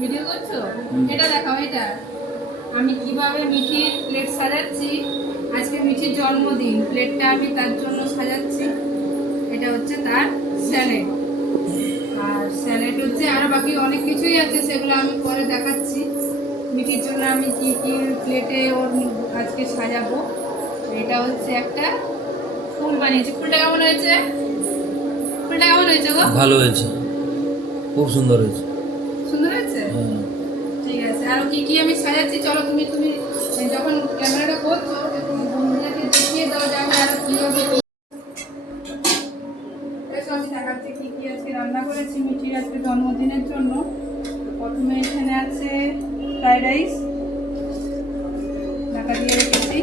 Video করছো? এটা দেখাও, এটা আমি কিভাবে মিঠির প্লেট সাজাচ্ছি। আজকে মিঠির জন্মদিন, প্লেটটা আমি তার জন্য সাজাচ্ছি। এটা হচ্ছে তার স্যালেড, আর স্যালেড হচ্ছে আরো বাকি অনেক কিছুই আছে, সেগুলো আমি পরে দেখাচ্ছি। মিঠির জন্য আমি কি কি প্লেটে ওর আজকে সাজাবো। এটা হচ্ছে একটা ফুল বানিয়েছি। ফুলটা কেমন হয়েছে? ফুলটা কেমন হয়েছে গো? ভালো হয়েছে, খুব সুন্দর হয়েছে। সুন্দর হয়েছে? হ্যাঁ। ঠিক আছে, আর কি কি আমি সাজাচ্ছি চলো, তুমি তুমি যখন ক্যামেরাটা করছো তোমার বন্ধুদেরকে দেখিয়ে দাও যে আমি আর কিভাবে আমি দেখাচ্ছি কি কি আজকে রান্না করেছি মিঠির আজকে জন্মদিনের জন্য। প্রথমে এখানে আছে ফ্রাইড রাইস, ঢাকা দিয়ে রেখেছি।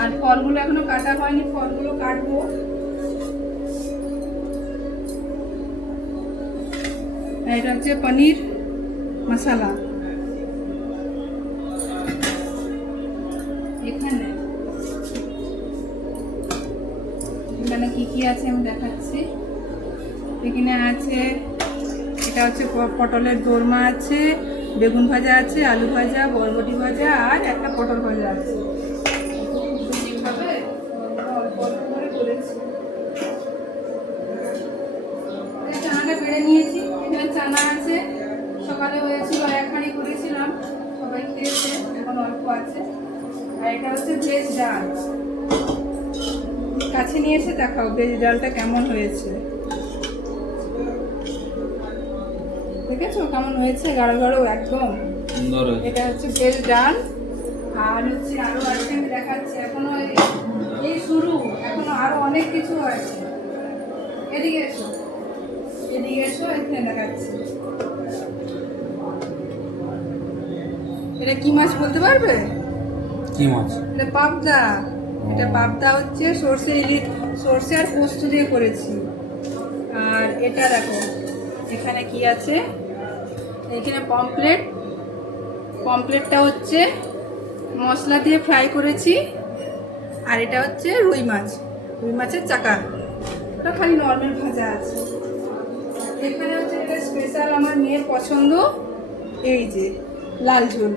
আর ফলগুলো এখনো কাটা হয়নি, ফলগুলো কাটবো। এটা হচ্ছে পনির মশলা। এখানে এখানে কি কি আছে আমি দেখাচ্ছি। এখানে আছে, এটা হচ্ছে পটলের দোরমা আছে, বেগুন ভাজা আছে, আলু ভাজা, বরবটি ভাজা, আর একটা পটল ভাজা আছে। অল্প অল্প করে করেছি। চানাটা বেড়ে নিয়েছি। এখানে চানা আছে, সকালে হয়েছিল একখানি করেছিলাম, সবাই খেয়েছে, এখন অল্প আছে। আর এটা হচ্ছে ভেজ ডাল। কাছে নিয়ে এসে দেখাও ভেজ ডালটা কেমন হয়েছে। দেখেছো কেমন হয়েছে? গাঢ় গাঢ় একদম সুন্দর হয়েছে। এটা হচ্ছে ভেজ ডাল। আর হচ্ছে আরো আছে, আমি দেখাচ্ছি। এখনো এই শুরু, এখনো আরো অনেক কিছু আছে। এদিকে এসো, এদিকে এসো, এখানে দেখাচ্ছি। এটা কি মাছ বলতে পারবে? কি মাছ? এটা পাবদা। এটা পাবদা হচ্ছে সর্ষে ইলিশ, সর্ষে আর পোস্ত দিয়ে করেছি। আর এটা দেখো এখানে কি আছে, এখানে পমফ্লেট। পমফ্লেটটা হচ্ছে মশলা দিয়ে ফ্রাই করেছি। আর এটা হচ্ছে রুই মাছ, রুই মাছের চাকা, ওটা খালি নর্মাল ভাজা আছে। এখানে হচ্ছে এটা স্পেশাল আমার মেয়ের পছন্দ, এই যে লাল ঝোল।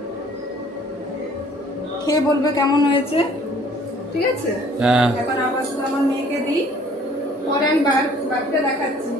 খেয়ে বলবে কেমন হয়েছে, ঠিক আছে? হ্যাঁ। এখন আবার আমার মেয়েকে দিই, পরে আমি বাকিটা দেখাচ্ছি।